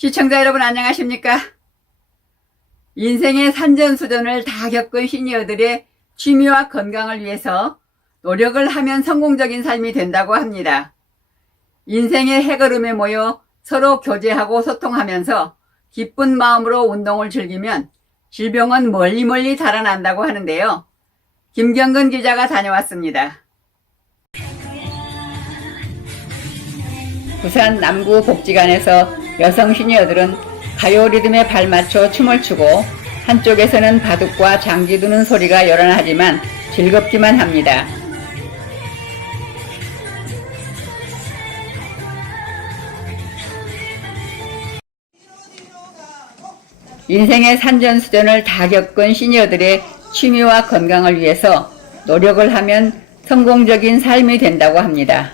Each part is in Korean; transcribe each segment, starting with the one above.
시청자 여러분 안녕하십니까? 인생의 산전수전을 다 겪은 시니어들의 취미와 건강을 위해서 노력을 하면 성공적인 삶이 된다고 합니다. 인생의 해걸음에 모여 서로 교제하고 소통하면서 기쁜 마음으로 운동을 즐기면 질병은 멀리 멀리 달아난다고 하는데요. 김경근 기자가 다녀왔습니다. 부산 남구 복지관에서 여성 시니어들은 가요 리듬에 발맞춰 춤을 추고 한쪽에서는 바둑과 장기 두는 소리가 요란하지만 즐겁기만 합니다. 인생의 산전수전을 다 겪은 시니어들의 취미와 건강을 위해서 노력을 하면 성공적인 삶이 된다고 합니다.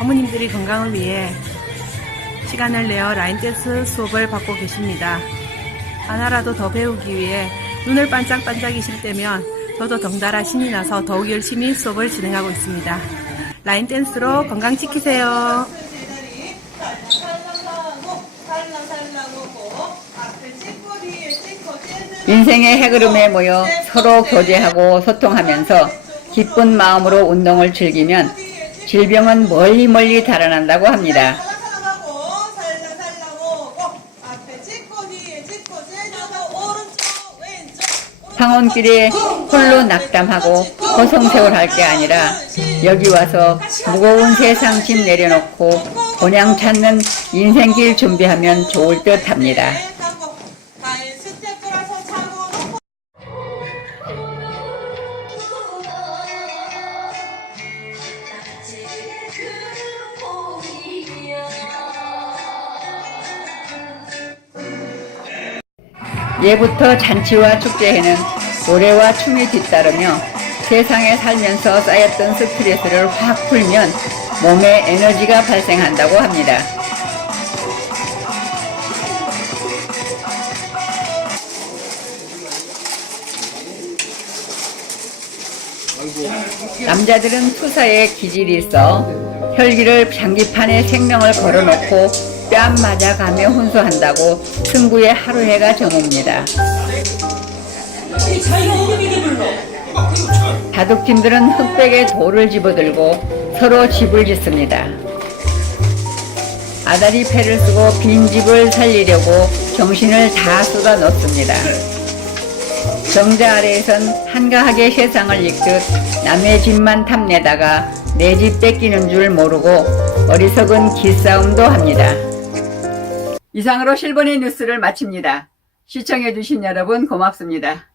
어머님들이 건강을 위해 시간을 내어 라인 댄스 수업을 받고 계십니다. 하나라도 더 배우기 위해 눈을 반짝반짝이실 때면 저도 덩달아 신이 나서 더욱 열심히 수업을 진행하고 있습니다. 라인 댄스로 건강 지키세요. 인생의 해그름에 모여 서로 교제하고 소통하면서 기쁜 마음으로 운동을 즐기면 질병은 멀리 멀리 달아난다고 합니다. 왼쪽 황혼길에 홀로 낙담하고 허송세월 할 게 아니라 여기 와서 무거운 세상 짐 내려놓고 본향 찾는 인생길 준비하면 좋을 듯 합니다. 예부터 잔치와 축제에는 노래와 춤이 뒤따르며 세상에 살면서 쌓였던 스트레스를 확 풀면 몸에 에너지가 발생한다고 합니다. 남자들은 투사에 기질이 있어 혈기를 장기판에 생명을 걸어놓고 뺨 맞아가며 훈수한다고 승부의 하루해가 정옵니다. 바둑팀들은 흑백에 돌을 집어들고 서로 집을 짓습니다. 아다리 패를 쓰고 빈 집을 살리려고 정신을 다 쏟아 넣습니다. 정자 아래에선 한가하게 세상을 읽듯 남의 집만 탐내다가 내 집 뺏기는 줄 모르고 어리석은 기싸움도 합니다. 이상으로 실버의 뉴스를 마칩니다. 시청해주신 여러분 고맙습니다.